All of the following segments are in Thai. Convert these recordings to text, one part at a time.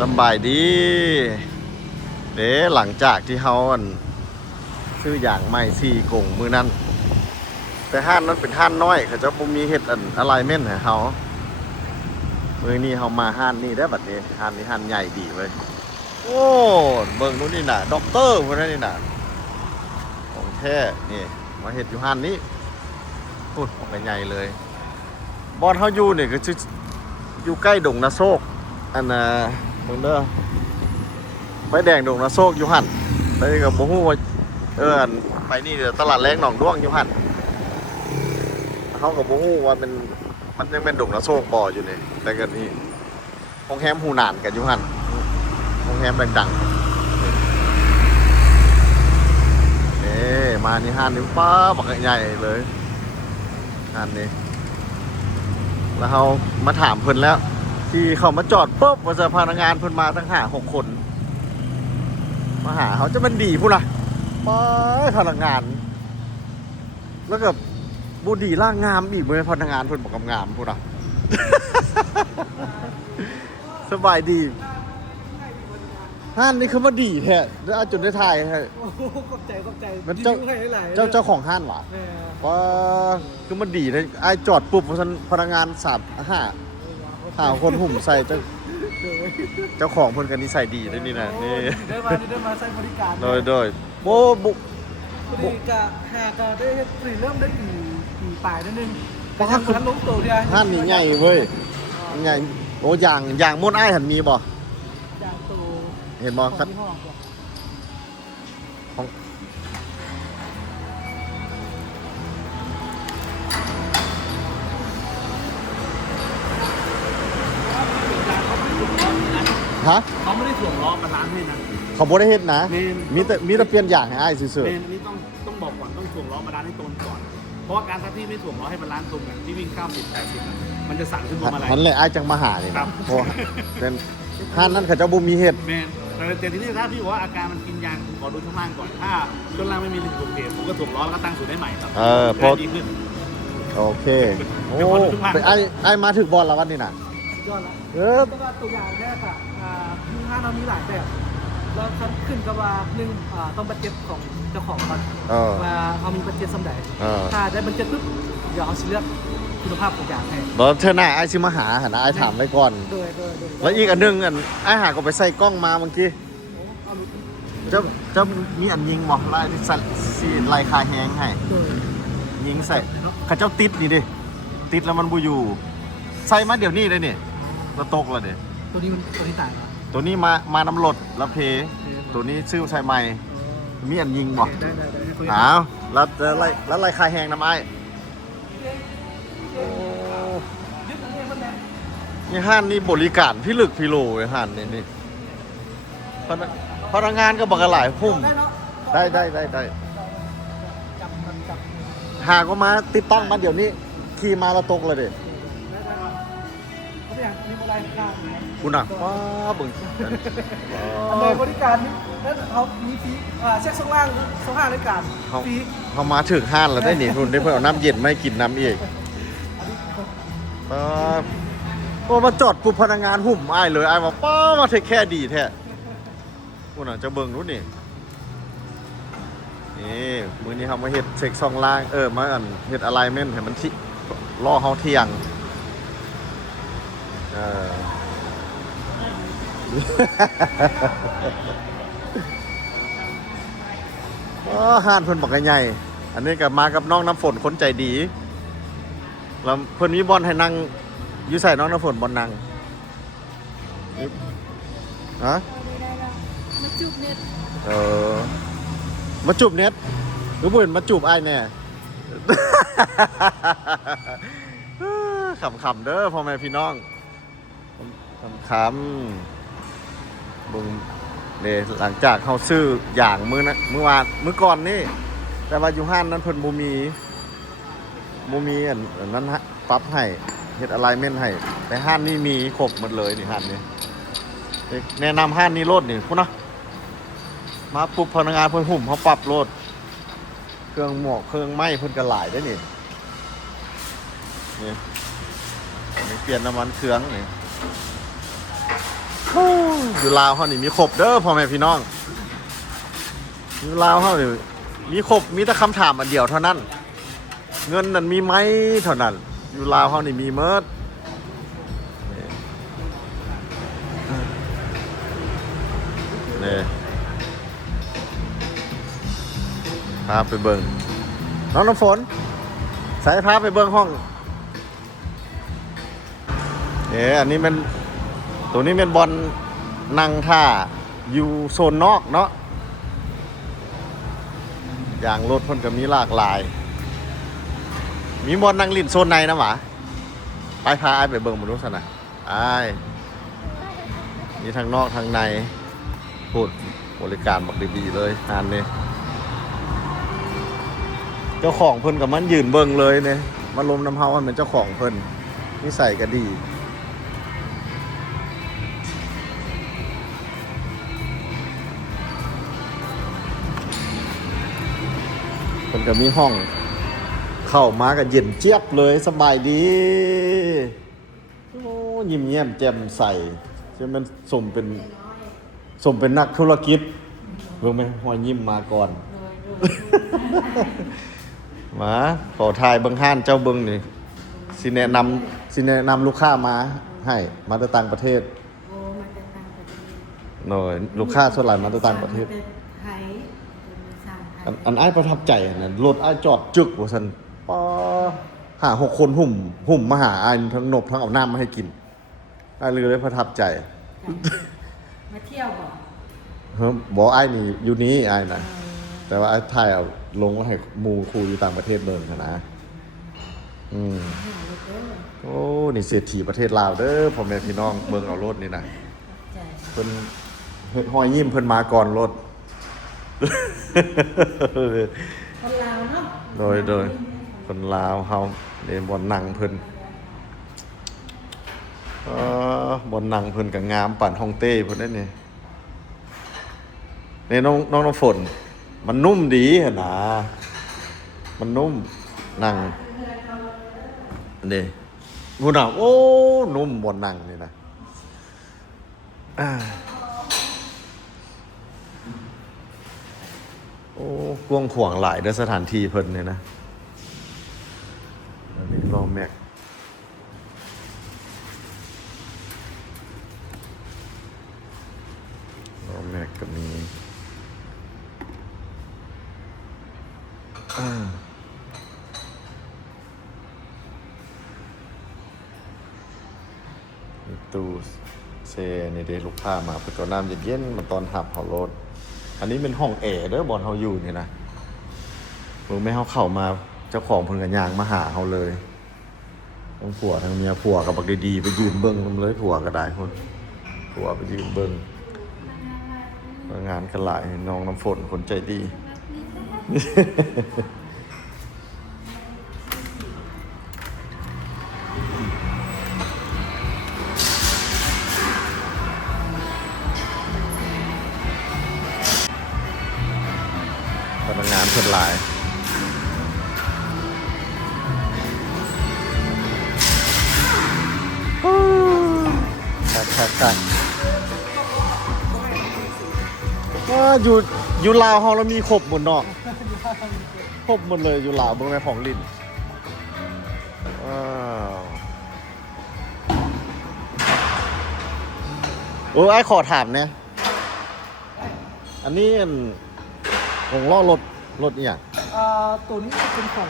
สบายดีเด้หลังจากที่เขาซื้ออย่างใหม่4 กงมือนั้นแต่ห้านนั้นเป็นห้านน้อยเขาจะบ่มีเฮ็ดอะไรเม่นให้เขามือนี้เขามาห้านนี้ได้บัดนี้ห้านนี้ห้านใหญ่ดีเว้ยโอ้เบิ่งนู้นนี่น่ะด็อกเตอร์พวกนั้นนี่น่ะของแท้นี่มาเฮ็ดอยู่ห้านนี้พูดออกไปใหญ่เลยบอนเขาอยู่นี่ก็ชื่ออยู่ใกล้ดงนาโซกเบิ่งเด้อไฟแดงดงนาโซกอยู่หั่นไปกับบ่ฮู้ว่าไปนี่เดี๋ยวตลาดแรงหนองด้วงอยู่หั่นเฮาก็บ่ฮู้ว่ามันยังเป็นดงนาโซกบ่อยู่นี่แต่ก็นี่โรงแรมฮูนานกันอยู่หั่นโรงแรมดังๆมานี่ห้านนี่ป้าบักใหญ่เลยห้านนี้แล้วเฮามาถามเพิ่นแล้วที่เขามาจอดปุ๊บว่าจะพนักงานเพิ่นมาตั้ง6 คนมาหาเขาจะเป็นดีพูดนะไปพนักงานแล้วก็บูดีร่างงามอีกเลยพนักงานเพิ่นบอกงามพูดนะ สบายดีห้านนี่คือมาดีแท้แล้วจุดได้ถ่ายให้ขอบใจมันเจ้าของห้านหวะว่าคือมันดีเลยไอจอดปุ๊บพนักงาน3-5คนใส่เจ้าของเพิ่นกันนิสัยดีด้วยนี่นะนี่ได้มาใช้บริการโดยโบกะหากได้เริ่มได้ปีปลายนิดนึงแต่ทำล้มตัวเดียวห้านนี่ใหญ่เว้ยใหญ่โอ้อย่างม้วนอ้ายหันมีบ่อย่างตัวเห็นบ่ครับของฮะเขาไม่ได้ถ่วงล้อมาล้างให้นะเขาบ่ได้เฮ็ดนะมีแต่เปลี่ยนอย่างให้อ้ายซื่อๆนี่ต้องบอกก่อนต้องถ่วงล้อมาล้างให้ตรงก่อนเพราะว่าการที่ไม่ถ่วงล้อให้มันล้างตรงกันที่วิ่ง90-80มันจะสั่นขึ้นมาอะไรนั่นแหละอ้ายจังมาหานี่ครับเพราะเป็นห้านนั้นเขาเจ้าบ่มีเฮ็ดแต่ทีนี้ถ้าพี่บอกว่าอาการมันกินยางขอดูช่วงล่างก่อนถ้าช่วงล่างไม่มีลิงโอเคผมก็ถ่วงล้อแล้วก็ตั้งสูตรได้ใหม่ครับพอดีขึ้นโอเคโอ้ไปไอ้มาถึงบอลแล้ววันนี้น่ะยอดละตัวอย่างแรกอะห้างเรามีหลายแบบเราขึ้นกับว่าต้องบัดเจ็ตของเจ้าของก่อนว่าเขามีบัดเจ็ตสำใดถ้าได้บัดเจ็ตปุ๊บเดี๋ยวเขาเลือกคุณภาพของอย่างให้บอเธอหน้าไอ้ชิมาหาไอ้ถามไว้ก่อนแล้วอีกอันนึงไอ้หาก็ไปใส่กล้องมาเมื่อกี้จะมีอันยิงบอกไล่ซีไล่คาแห้งให้ยิงใส่ข้าเจ้าติดนี่ดิติดแล้วมันบูอยู่ใส่มาเดี๋ยวนี้เลยนี่เราตกแล้วเดี๋ยวตัวนี้ต่างตัวนี้มาน้ำรถแล้วเพตัวนี้ชื่อใช่ไหมมีอันยิงบอกอ้าวแล้วไล่คาแห้งน้ำไอ้นี่ห้านนี่บริการพี่ลึกพี่โลไอ้ห้านนี่พนักงานก็บอกกันหลายพุ่มได้หาก็มาติดตั้งมาเดี๋ยวนี้ขี่มาแล้วตกเลยเด็ดคุณอ่ะว้าบึงในบริการนี้แล้วเขามีฟรีเช็คช่องล่างรายการฟรีเขามาถึงห้านแล้วได้หนีทุนได้เพื่อเอาน้ำเย็นไม่กินน้ำอีกพอมาจอดปุ๊บพนักงานหุ่มอ้ายเลยอ้ายว่าป้ามาเทคแค่ดีแท้คุณอ่ะจะเบิ่งรู้นี่มื้อนี้เขามาเฮ็ดเช็คช่องล่างมาเฮ็ดอะไลเมนต์ให้มันล่อเฮาเที่ยงห้านเพิ่นบอกใหญ่อันนี้ก็มากับน้องน้ำฝนคนใจดีแล้วเพิ่นมีบอลให้นั่งอยู่ใส่น้องน้ำฝนบอลนั่งฮะมาจูบเน็ตมาจูบเน็ตหรือบ่เห็นมาจูบอ้ายแน่ขำๆเด้อพ่อแม่พี่น้องขำบึงเนี่ยหลังจากเขาซื้ออย่างมื้อก่อนนี่แต่ว่าอยู่ห้านนั้นเพิ่นบ่มีอันนั้นฮะปรับให้เฮ็ดอะไลเมนต์ให้แต่ห้านนี้มีครบหมดเลยนี่ห้านนี้แนะนำห้านนี้โลดนี่พุ่นนะมาปุ๊บพนักงานเพิ่นหุ่มเขาปรับโลดเครื่องหมอกเครื่องไหม้เพิ่นก็หลายได้นี่เปลี่ยนน้ำมันเครื่องนี่ อยู่ลาวเขานี่มีครบเด้อพ่อแม่พี่น้องอยู่ลาวเขานี่มีครบมีแต่คำถามอันเดียวเท่านั้นเงินนั่นมีไหมเท่านั้นอยู่ลาวเขานี่มีเมิดนี่พาไปเบิ่งน้องน้ำฝนสายพาไปเบิ่งห้องอันนี้มันตัวนี้เป็นบอลนั่งท่าอยู่โซนนอกเนาะอย่างรถเพิ่นก็มีหลากหลายมีบอลนั่งลิ้นโซนในนะหว่าไปพาไอ้ไปเบิ่งมาดูซะนะไอ้มีทางนอกทางในพูดบริการบักดีๆเลยงานนี้เจ้าของเพิ่นกับมันยืนเบิ่งเลยเนี่ยมาลมน้ำเฮาให้เป็นเจ้าของเพิ่นนิสัยก็ดีเพิ่นก็มีห้องเข้ามาก็เย็นเจี๊ยบเลยสบายดีโอ้ยิ้มแย้มแจ่มใสใช่มันสมเป็นนักธุรกิจเบิ่งไหมหัวยิ้มมาก่อน มาขอทายเบิ่งห้านเจ้าเบิ่งนี่สิแนะนำลูกค้ามาให้มาจากต่างประเทศ โอ้มาจากต่างประเทศ หน่อยลูกค้าส่วนใหญ่มาจากต่างประเทศ ไทยเป็นสามไทย อันอ้ายประทับใจนะรถอ้ายจอดจึกว่าซั่นป้า5-6 คนหุ่มมาหาอ้ายทั้งนบทั้งเอาน้ำมาให้กินอ้ายเลยประทับใจ มาเที่ยวบ่ บอกอ้ายนี่อยู่นี้อ้ายนะแต่ว่าอ้ายถ่ายเอาลงไว้ให้หมู่ครูอยู่ต่างประเทศเบิ่งนะ โอ้นี่เศรษฐีประเทศลาวเด้อพ่อแม่พี่น้องเบิ่งเอารถนี่นะเพิ่นเฮ็ดหอยยิ้มเพิ่นมาก่อนรถ คนลาวเนาะ โดยคนลาวเฮาเด้บ่นั่งเพิ่นบ่นั่งเพิ่นก็งามปานฮ่องเต้เพิ่นได้นี่นี่น้องฝนมันนุ่มดีหั่นนะมันนุ่มนั่งนี่พูดน่ะโอ้นุ่มบ่นั่งนี่นะโอ้กวางขวางหลายเด้อสถานที่เพิ่นนี่นะอันนี้รอแม็กก็มีตู้เซนี่เด้ลูกค้ามาเพิ่นก็น้ำเย็นๆมาตอนหับเฮารถอันนี้เป็นห้องแอร์เด้อบอนเฮาอยู่นี่นะเพิ่นไม่เฮาเข้ามาเจ้าของเพิ่นก็ย่างมาหาเฮาเลยทั้งผัวทั้งเมียผัวก็บักดีๆไปยืนเบิ่งนำเลยผัวก็ได้พุ่นผัวไปยืนเบิ่งงานกันหลายน้องน้ำฝนคนใจดี พนักงานเพิ่นหลายคักว่าอยู่ลาวเฮาแล้วมีครบหมดเนาะครบหมดเลยอยู่ลาวเบิ่งแม่ของลิ้นว้าวไอ้ขอถามเนี่ยอันนี้ของล้อรถอีหยัง ตัวนี้เป็นของ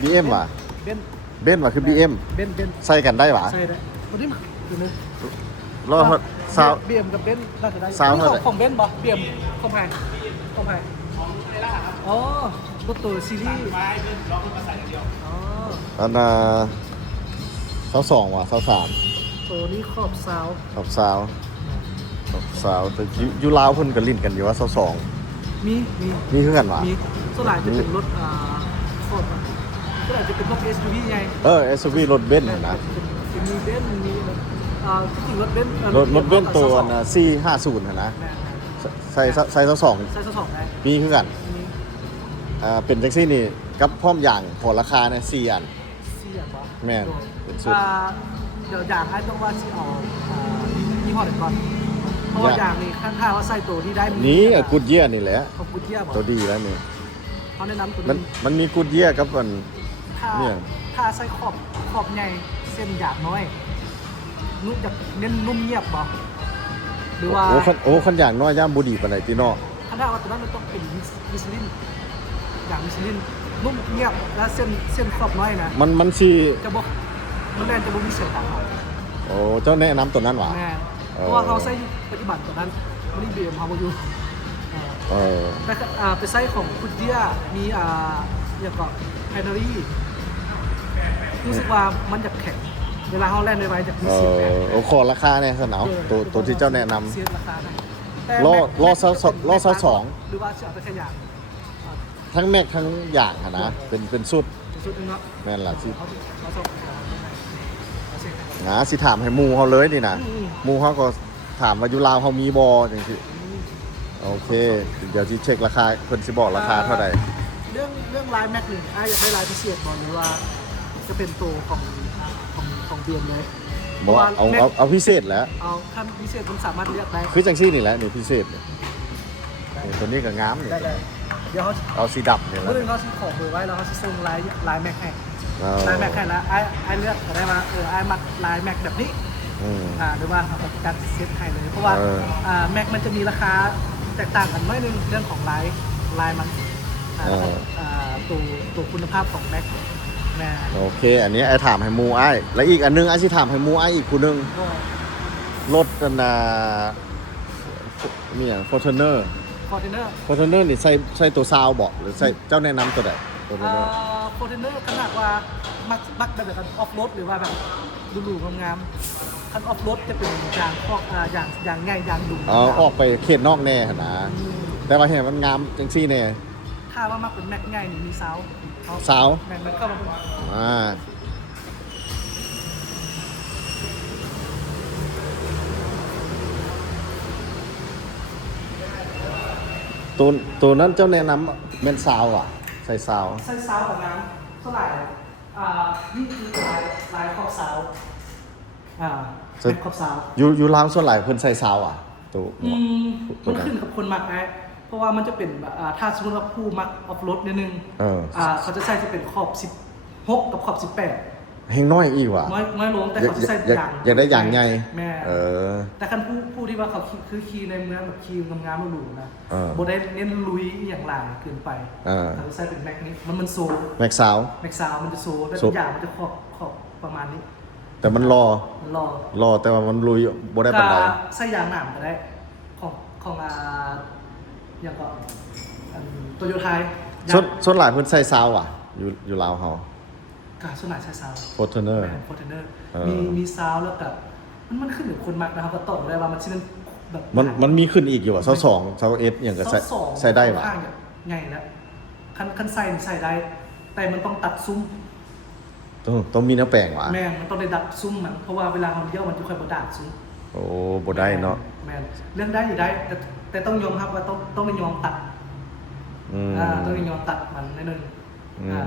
BM ว่ะ เบน เบนว่ะคือ BM เบน ใส่กันได้หวะ ใช่ได้ตัวนี้มาตัวนึง ล้อซาว เบียมกับเบนน่าจะได้ ซาว นี่ เท่าไหร่ ของเบนบ่เบียมของไผ่อ๋อรถตัวซีรีส์อ๋อ อัน22ว่ะ23 ตัวนี้ขอบซาว ขอบสาวแต่อยู่ลาวเพิ่นก็ลิ้นกันอยู่ว่า22มี มีคือกันวะ มีส่วนใหญ่จะเป็นรถขอบส่วนใหญ่จะเป็นพวก SUV ไง SUV รถเบนซ์นะ จะมีเบนซ์มีที่จริงรถเบนซ์ รถเบนซ์ตัว450นะใส่22 ใส่สองได้ มีคือกัน มี เป็นแท็กซี่นี่กับพร้อมอย่างขอราคาเนี่ย4อัน เสียบวะ แม่นเป็นสุด เดี๋ยวอย่างให้ต้องว่าสิเอายี่ห้อไหนก่อน เพราะว่าอย่างนี้ขั้นท่าว่าใส่ตัวที่ได้ นี่กูดเยียนี่แหละ ของกุดเยียบอก ตัวดีแล้วนี่ เขาแนะนำตัว มัน นี้ มันมีกูดเยียกับมัน ถ้า เนี่ย ถ้าใส่ขอบใหญ่เส้นหยาบน้อยนุ่มอยากเน้นนุ่มเงียบบ่หรือว่า โอ้ขันอย่างน้อยย่ามบุดีปานไหนพี่น้อง ขั้นท่าว่าตัวนั้นมันต้องเป็นมิชลินอย่างมิชลินนุ่มเงียบและเส้นขอบน้อยนะ มันสิ จะบอกมันแน่นจะบอกมีเสียงดังหน่อย โอ้เจ้าแนะนำตัวนั้นหวะ แน่เพราะว่าเขาใส่ปฏิบัติตัวนั้นมันนี่เบียมเขาอยู่ เออ แต่ไปไซส์ของคุดเดียมีอย่างก็ไฮนารีรู้สึกว่ามันจะแข็งเวลาเขาแล่นในไว้จะมีเสียงแข็ง โอ้ขอราคาเนี่ยสนาวตัวที่เจ้าแนะนำ เสียราคาหน่อยแต่ ล่อเสาสอง หรือว่าจะเอาไปแค่อย่าง ทั้งแม็กทั้งอย่างอะนะเป็นสุด สุดนึงเนาะ แม่นล่ะสิ เขาส่งเอาเสียง นะสิถามให้หมูเขาเลยนี่นะ อืม หมูเขาก็ถามว่าอยู่ลาวเขามีบอจังซี่โอเค เดี๋ยวที่เช็คราคาคนสิบอกราคาเท่าไหร่ เรื่องลายแม็กหนึ่งอยากได้ลายพิเศษก่อนหรือว่าจะเป็นตัวของเบียนเลย บอกว่าเอาพิเศษแหล้ว เอาขั้นพิเศษมันสามารถเลือกได้ คือจังซี่นี่แหละนี่พิเศษเนี่ยนี่ตัวนี้ก็งามนี่ ได้เดี๋ยวเขา เอาสีดำนี่แห เมื่ ละ อนึงเขาขอเบอร์ไว้แล้วเขาจะส่งลายแม็กให้ เอา ลายแม็กให้แล้วไอ้เลือกก็ได้ว่าไอ้มักลายแม็กแบบนี้ อืม หรือว่าเขาจัดเซตให้เลยเพราะว่า แม็กมันจะมีราคาแตกต่างกันน้อยนึงเรื่องของลายมันตัวคุณภาพของแม็กนะ โอเค อันนี้ไอ้ถามให้หมูไอ้แล้วอีกอันนึงไอ้สิถามให้หมูไอ้อีกคู่นึง ก็ รถกันมีอย่าง Fortuner ฟอร์เทนเนอร์ Fortuner นี่ใส่ตัวซาวบอกหรือใส่เจ้าแนะนำตัวไหน Fortuner ฟอร์เทนเนอร์ขนาดว่ามักแบบกันออฟโรดหรือว่าแบบดูๆงามๆคันออฟโรดจะเป็นยางพอกอย่างง่ายยางดุ ออกไปเขตนอกแน่หั่นนะแต่ว่าเห็นมันงามจังซี่แน่ ถ้าว่ามักเป็นแม็กง่ายนี่มีเสา เสา แม็กมันเข้ามาเป็น อ่าตัวนั้นเจ้าแนะนำเป็นซาวอ่ะ ใส่ซาว ไส้เสาของน้ำเท่าไหร่นี่คือลายขอบเสาขอบเสา อยู่ลาวส่วนหลายเพิ่นใส่ซาวอ่ะตัว มันขึ้นกับคนมักไงเพราะว่ามันจะเป็นถ้าสมมติว่าผู้มักออฟโรดนิดนึงเขาจะใส่จะเป็นขอบ16กับขอบ18 เฮงน้อยอีกว่ะ น้อยลงแต่เขาจะใส่อย่าง อยากได้อย่างไง แม่ แต่คันผู้ที่ว่าเขาคือคีย์ในเมืองแบบคีย์งามๆหรูๆนะโบได้เน้นลุยอย่างไรเกินไปเขาจะใส่เป็นแม็กนี้มันโซ แม็กซาว แม็กซาวมันจะโซแล้วทุกอย่างมันจะขอบประมาณนี้ แต่มันรอ มัน รอแต่ว่ามันลุยบ่ได้ปานใด ใส่ยางหนามก็ได้ของอย่างก็โตโยไทย ส่วนหลายเพิ่นใส่ซาวอ่ะ อยู่ลาวเฮา ส่วนไหนใช้ซาว Fortuner ฟอร์เทนเนอร์มีซาวแล้วกับมันขึ้นอยู่คนมักนะครับก็ตอบได้ว่ามันชื่อแบบ มันมีขึ้นอีกอยู่อ่ะ22 21อย่างก็ใส่ได้ว่ะ ข้างเนี่ยไงแล้วคันใส่ได้ แต่มันต้องตัดซุ้ม ต้องมีน้ำแป้งว่ะ แม่มันต้องได้ดัดซุ้มมันเพราะว่าเวลาเราเยี่ยวมันจะค่อยบดาดซุ้ม โอ้บ่ได้เนาะ แม่เรื่องได้อยู่ได้แต่ต้องยอมครับว่าต้องได้ยอมตัดต้องได้ยอมตัดมันนิดนึง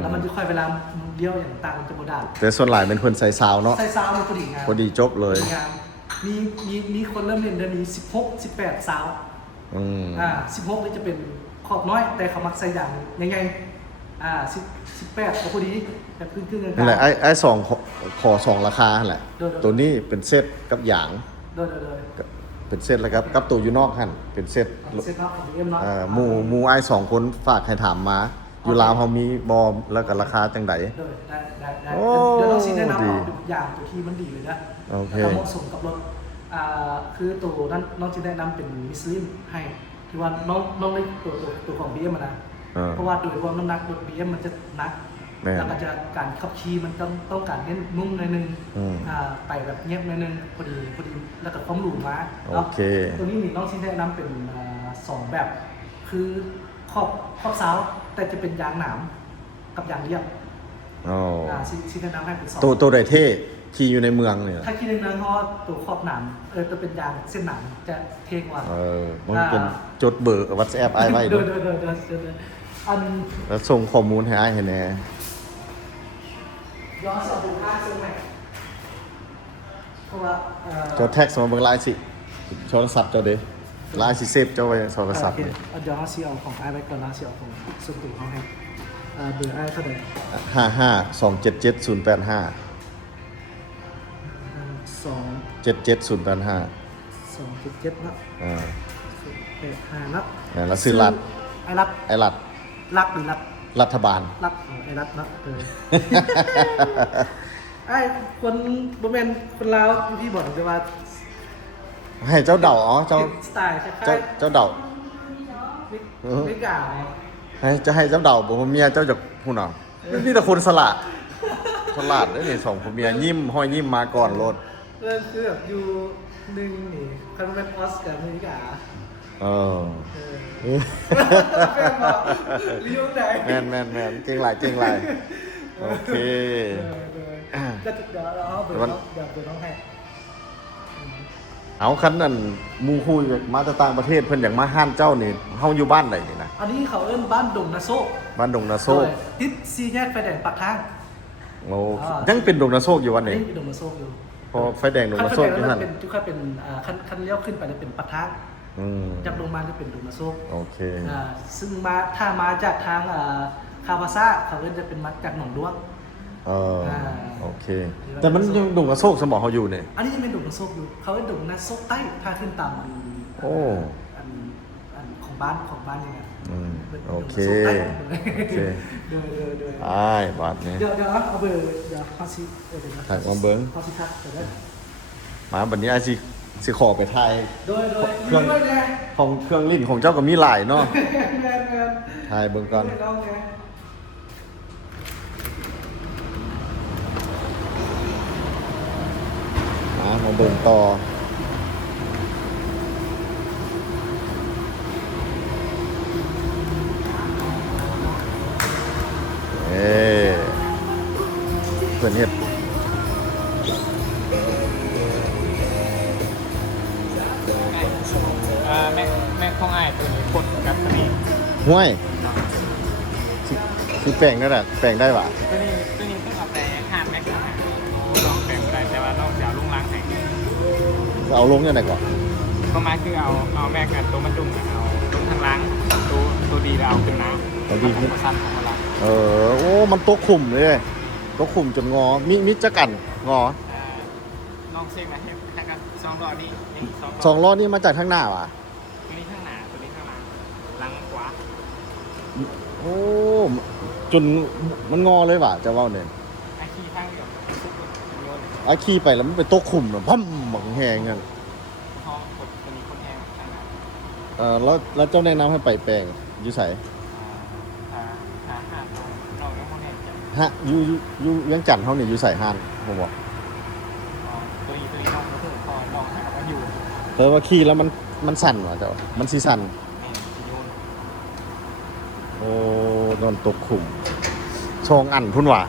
แล้วมันจะค่อยเวลาเยี่ยวอย่างต่างมันจะบดาด แต่ส่วนหลายเป็นคนใส่ซาวเนาะ ใส่ซาวมันพอดีงาม พอดีจบเลย งามมีคนเริ่มเรียนเดือนนี้16 18ซาว16นี่จะเป็นขอบน้อยแต่เขามักใส่อย่างใหญ่ๆ18ก็พอดีแบบครึ่งๆกลางๆ นั่นแหละไอ้สองขอสองราคานั่นแหละ ตัวนี้เป็นเซตกับหยาง โดย เป็นเซตแล้วกับตัวอยู่นอกหั่นเป็นเซต เซ็ตเนาะของเอ็มเนาะ หมู่ไอ้2คนฝากให้ถามมาอยู่ลาวเฮามีบอมแล้วก็ราคาจังได โดยได้ โอ้ เดี๋ยวต้องซีแนะนำ ดี เอาอย่างตัวที่มันดีเลยนะ โอเค แล้วก็เหมาะสมกับรถคือตัวนั้นน้องจะแนะนำเป็นมิสลินให้ที่ว่าน้องเล่นตัวของ BM นะเพราะว่าโดยรวมน้ำหนักรถ BM มันจะหนักแล้วก็จะการขับขี่มันต้องการเน้นนุ่มหน่อยนึงไปแบบเงียบหน่อยนึงพอดีแล้วก็ความหรูมา โอเค ตัวนี้นี่น้องซีแนะนำเป็น2แบบคือขอบเสาแต่จะเป็นยางหนามกับยางเรียบ อ๋อ ซีแนะนำให้เป็น2 ตัวใดเท่ขี่อยู่ในเมืองเนี่ย ถ้าคิดในเมืองเขาตัวขอบหนามจะเป็นยางเส้นหนามจะเท่กว่า มันเป็นจดเบอร์ WhatsApp ไอ้ไว้ เดิ ด้วย นอัน แล้วส่งข้อมูลให้ไอ้เห็นแน่ ย้อนสอบดูค่าซื้อใหม่เพราะว่าจดแท็กสมาเบิ่งไลน์สิ โทรศัพท์เจ้าเด้ลายสิเซฟเจ้าไว้โทรศัพท์ โอเคเดี๋ยวเขาซีเอาของไอไว้ก่อนนะซีเอาของส่วนตัวเขาให้เบอร์ไอเท่าไหร่ 55277085 2 77085 เนาะ อ่า 85เนาะ แล้วซื้อรัฐ ไอรัฐ ไอ้รัฐ รักหรือรัฐ รัฐบาล รัฐไอรัฐเนาะไอ้คนบ่แม่นคนลาวที่บอกจะว่า ให้เจ้าเดาอ๋อเจ้า สไตล์คล้าย เจ้าเดา ๆไม่กล่าว ให้เจ้าเดาบอกว่าเมียเจ้าจากผู้หนอนี่แต่คนสละฉลาดเด้อนี่สองผัวเมียยิ้มห้อยยิ้มมาก่อนโลด เรื่องคือแบบอยู่หนึ่งนี่คันเป็นออสกับไม่กล่าว เออ แม่บอกเลี้ยงไหน แมนเก่งหลายโอเค ก็เดี๋ยวเราเบิร์น้องเดี๋ยวเบิร์น้องให้ เอาคันนั้นหมูคุยมาจากต่างประเทศเพิ่นอย่างมาห้านเจ้านี่เฮาอยู่บ้านไหนนี่นะ อันนี้เขาเอิ้นบ้านดงนาโซก บ้านดงนาโซก ทิศซีแยกไฟแดงปากทาง โอ้ยังเป็นดงนาโซกอยู่วันนี้ ดงนาโซกอยู่ พอไฟแดงดงนาโซกอยู่ คั หั่น เป็นทุกขั้นเป็นคันเลี้ยวขึ้นไปจะเป็นปากทาง อืม จากลงมาจะเป็นดงนาโซก โอเค ซึ่งมาถ้ามาจากทางคาวาซ่าเขาเอิ้นจะเป็นมาจากหนองด้วง เออโอเค แต่มันยังดงนาโซกสมองเขาอยู่เนี่ย อันนี้ยังเป็นดงนาโซกอยู่เขาเอิ้นดงนาโซกใต้ถ้าขึ้นตาม โอ้ อันของบ้านยังไง อืมโอเค โอเค เดิน อ้ายบาดนี้ เดี๋ยวเอาเบอร์เดี๋ยวเขาซิเดี๋ยวนะ ถ่ายมาเบิ้ง เขาซิทักเดี๋ยวได้ มาบัดนี้ไอ้สิขอไปถ่าย โดย เครื่อง ด้วยไง ของเครื่องลิ้นของเจ้าก็มีหลายเนาะ แมน ถ่ายเบิ่งก่อน เราไง มาเบิ่งต่อเพิ่นเฮ็ด แม่ของอ้ายตัวนี้กดกับตัวนี้ ห้วยสิแปลงได้แหละแปลงได้ปะ ตัวนี้ต้องเอาไปหั่นแม็กซ์นะลองแปลงได้แต่ว่าเราจะเอาลุงล้างแข็ง เอาลงยังไงก่อน ก็หมายคือเอาแม็กซ์กับตัวมันดุ่มเอาลงทางล้างตัวดีเราเอาขึ้นนะ ตัวดีขึ้น มันสั้นของเรา โอ้มันตกขุมเลยตกขุมจนงอมิจะกันงอ ลองเช็คนะเช็คแต่กันสองรอบนี่ สองล้อนี่มาจากทางหน้าวะ ตัวนี้ข้างหน้าตัวนี้ข้างหลังหลังขวา โอ้จนมันงอเลยว่ะจะว่าเนี่ย ไอ้ขี้ข้างเดียวซุกโยน ไอ้ขี่ไปแล้วมันไปตกขุมน่ะพั่มบังแหงเงี้ย ห้องกดตัวนี้คนแห้งข้างหน้า แล้วเจ้าแนะนำให้ไปแปลงอยู่ใส่ หาเรายังคนแห้งจะ ฮะอยู่ยังจันทน์เขาเนี่ยอยู่ใส่ห้านผมบอก ตัวนี้น้องก็คือพอลองให้เราอยู่ แต่ว่าขี่แล้วมันสั่นว่ะเจ้ามันสีสั่น โยน โอ้นอนตกขุมชองอันพุ่นว่ะ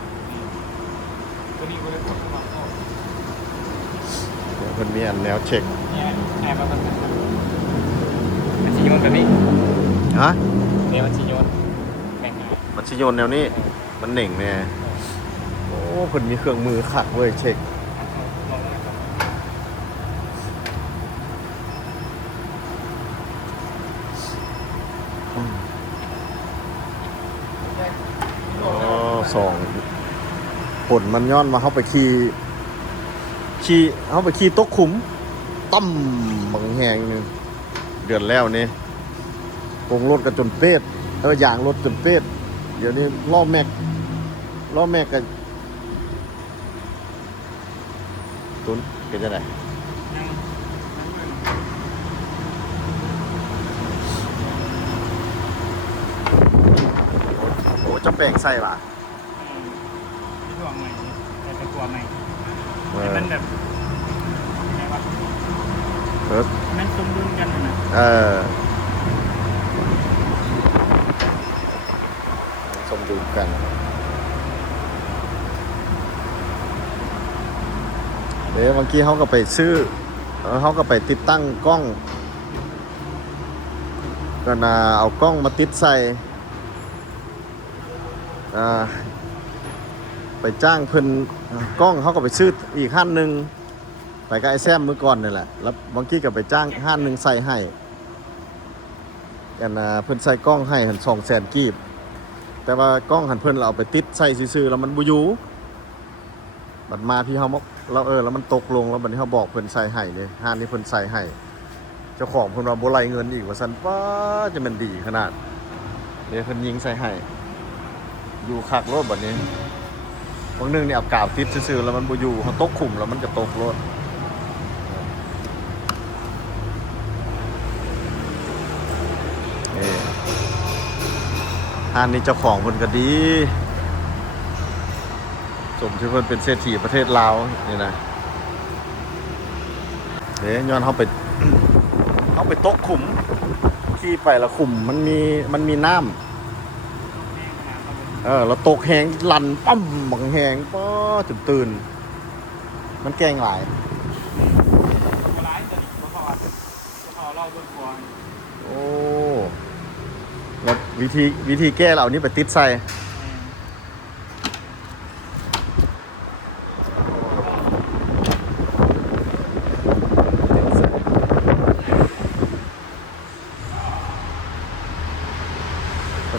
ตัวนี้ก็เลยกดเข้ามาโอ้ เดี๋ยวเพิ่นมีอันแนวเช็ค เนี่ยแอบมาเป็นมันชิโยนตัวนี้ ฮะ เดี๋ยวมันชิโยนแบ่งหา มันชิโยนแนวนี้มันเหน่งแน่โอ้เพิ่นมีเครื่องมือขัดเว้ยเช็ค ลองนะครับ อ๋อสองผลมันย้อนมาเข้าไปเข้าไปขี่ตกขุมตั้มบังแหงหนึงเดือนแล้วนี่กงรถกันจนเป็ดยางรถจนเป็ดเดี๋ยวนี้ล้อแม็กกันตุนเป็นจะไหน ยัง โอ้จะแบ่งใส่ล่ะ ที่ตัวใหม่แต่เป็นตัวใหม่ เอ แต่ อ มันแบบไงวะ เออ มันสมดุลกันนะ เออสมดุลกันเดี๋ยวเมื่อกี้เขาก็ไปซื้อเขาก็ไปติดตั้งกล้องก็เอากล้องมาติดใส่ไปจ้างเพิ่นกล้องเขาก็ไปซื้ออีกขั้นหนึ่ง ไปกับไอ้แซมมื้อก่อนนี่แหละแล้วบางกี้ก็ไปจ้างห้านหนึงใส่ให้กันเพิ่นใส่กล้องให้หัน200,000กีบแต่ว่ากล้องหันเพิ่นเราเอาไปติดใส่ซื่อๆแล้วมันบ่อยู่บัดมาพี่เฮาแล้วแล้วมันตกลงแล้วบัดนี้เฮาบอกเพิ่นใส่ให้นี่ห้านนี้เพิ่นใส่ให้เจ้าของเพิ่นว่าบ่ไหลเงินอีกว่าซั่นป้าจะมันดีขนาดเดี๋ยวเพิ่นยิงใส่ให้อยู่คักรถบัดนี้บางนึงนี่เอากาวติดซื่อๆแล้วมันบ่อยู่เฮาตกขุมแล้วมันก็ตกรถห้านนี้เจ้าของเพิ่นก็ดีสมที่เพิ่นเป็นเศรษฐีประเทศลาวนี่นะเดี๋ยวย้อนเฮาไป เฮาไปตกขุมขี่ไปแล้วขุมมันมีน้ำแล้วตกแหงลั่นปั๊มบักแหงป้อจนตื่นมันแกล้งหลาย คนร้ายจะดิบพอเล่าเบื้องก่อน โอ้แล้ววิธีแก้เราเอานี้ไปติดใส่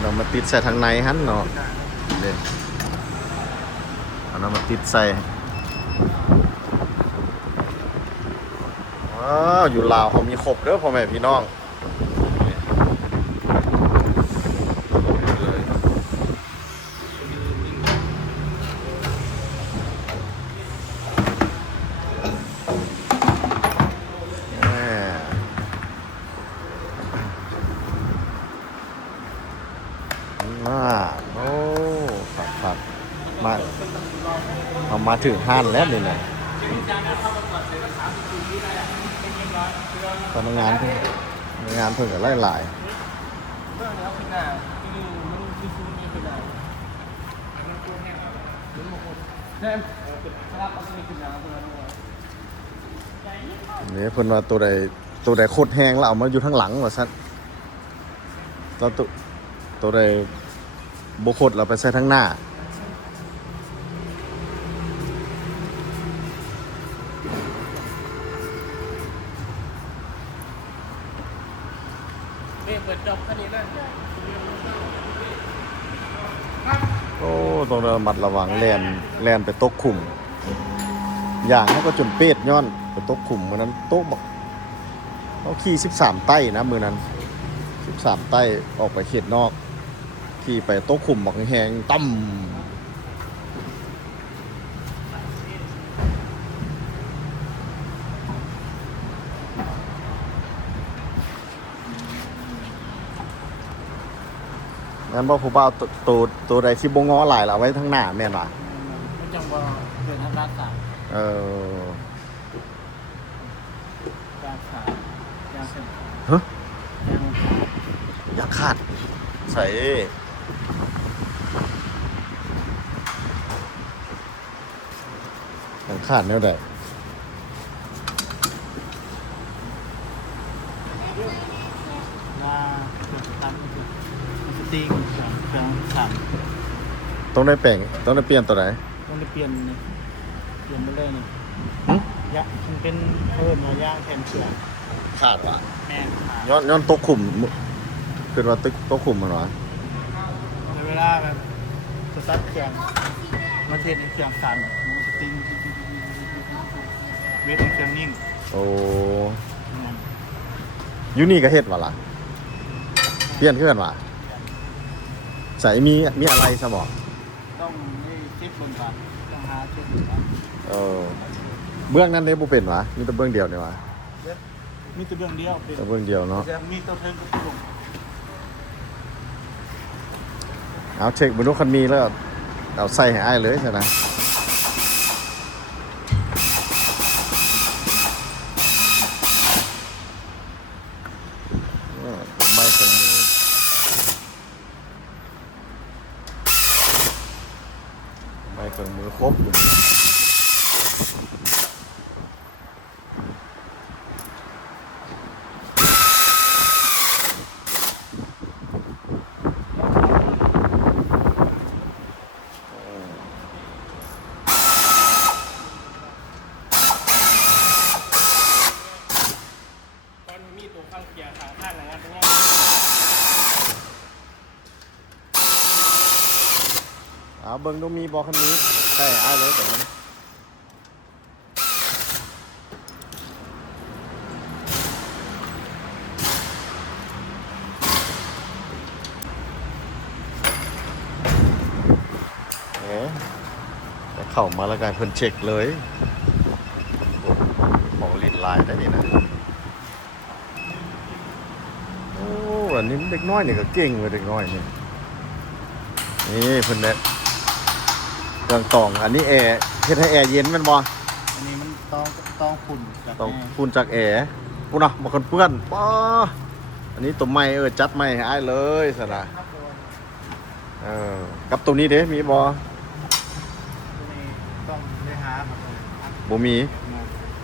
เอามาติดใส่ทางในฮั่นเนาะเด้เอานำมาติดใส่ว้าวอยู่ลาวเขามีครบเด้อพ่อแม่พี่น้องโอ้ครับมาถึงห้านแล้วนี่นะพนักงานเพิ่งกับหลายนี่เพิ่นว่าตัวใดโคตรแห้งแล้วเอามาอยู่ข้างหลังว่าซั่นแล้วตัวใดบ่โคตรเราไปใส่ทั้งหน้าเปิดจบแค่นี้นะ โอ้ต้องระมัดระวังแล่นไปตกขุมอย่างเขาก็จนเป็ดย้อนไปตกขุมมื้อนั้นตกบอกเขาขี่13ไต้นะมื้อนั้น13ไต้ออกไปเขตนอกขี่ไปตกขุมบักแหงตั้มงั้นบ่ผู้บ่าวตัวใดที่บ่ง้อหลายล่ะไว้ทั้งหน้าแม่นว่ะ ไม่จังว่าเกิดทางด้านสาย ด้านสายยางเส้น ฮะ ยาง อย่าขาดใส่อย่าขาดแนวใด หน้าเกิดตันสติงเครื่องสั่น ต้องได้แปลงต้องได้เปลี่ยนตัวไหน ต้องได้เปลี่ยนนี่เปลี่ยนไปเลยนี่ หึ ยะมันเป็นเพิ่มมาย่างแทนเชือก ขาดว่ะ แม่นขา ย้อนตกขุมคือว่าตกขุมมันวะ ในเวลาแบบสตาร์ทเครื่องมาเทสในเครื่องสั่นมันสติงเวทในเครื่องนิ่ง โอ้ แม่น ยูนี่ก็เฮ็ดว่ะล่ะเปลี่ยนขึ้นว่ะใส่มีอะไรซะบอก ต้องให้เช็คบนก่อนต้องหาเช็คบนก่อน เบื้องนั้นได้บ่เป็นวะมีแต่เบื้องเดียวนี่วะ มีตัวเรื่องเดียวเป็น แต่เบื้องเดียวเนาะ จะมีตัวเทิงกับตัวลง เอาเช็คบนรถคันมีแล้วเอาใส่ให้อ้ายเลยใช่ไหมไม่เครื่องมือไม่เครื่องมือครบอยู่ กียร์ขาข้างไหนตรงนี้ เบิ่งดูมีบอคันนี้ใช่อ้ายเลยแต่มันแต่เข้ามาแล้วกันเพิ่นเช็คเลยของลิดลายได้นี่นะโอ้อันนี้เด็กน้อยนี่ก็เก่งเลยเด็กน้อยนี่นี่เพิ่นเด็ดเครื่องตองอันนี้แอร์เฮ็ดให้แอร์เย็นแม่นบ่ อันนี้มันต้องฝุ่นจาก ต้อง แม่ พูนจากแอร์พูนเนาะบ่คนเปื้อนป้ออันนี้ตัวใหม่จัดใหม่ให้อ้ายเลยซะนะกับตัวนี้เด้มีบ่ ตัวนี้ต้องได้หาครับ บ่มี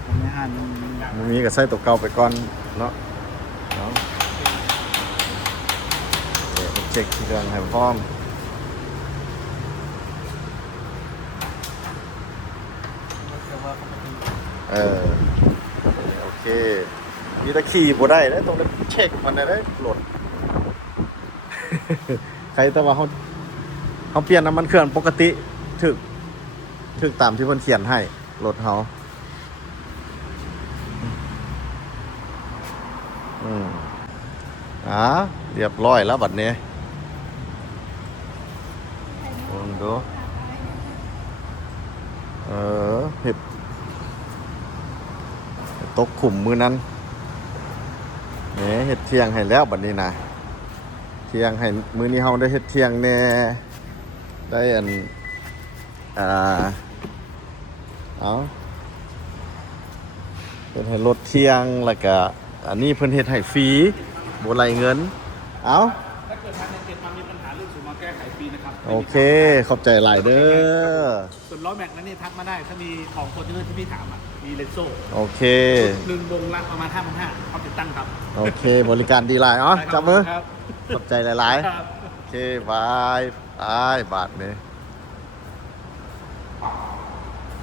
ผมไม่หามัน บ่มีก็ใส่ตัวเก่าไปก่อนเนาะเดี๋ยวเช็คเครื่องให้พร้อมโอเคมีตะขี่บ่ได้แล้วต้องได้เช็คมันได้โหลด ใครแต่ว่าเขาเปลี่ยนน้ำมันเครื่องปกติถึกตามที่เพิ่นเขียนให้รถเขาเรียบร้อยแล้วบัดนี้ลองดูเห็ดตกขุมมือนั้นเนี่ยเห็ดเที่ยงให้แล้วบัดนี้นะเที่ยงให้มื้อนี้เฮาได้เฮ็ดเที่ยงแน่ได้เอาเพิ่นให้ลดเที่ยงแล้วก็อันนี้เพิ่นเฮ็ดให้ฟรีบ่ไหลเงินเอา ถ้าเกิดทางในเจ็ดมามีปัญหาเรื่องสูมาแก้ไขฟรีนะครับ โอเคขอบใจหลายเด้อ ส่วนล้อแม็กนั้นนี่ทักมาได้ถ้ามีของคนที่พี่ถามมีเลนโซ่ โอเค หนึ่งวงละประมาณ5,500เขาติดตั้งครับ โอเคบริการดีหลายจับมือ ครับ ขอบใจหลาย ครับ ๆโอเคบายบายบาทเนี่ย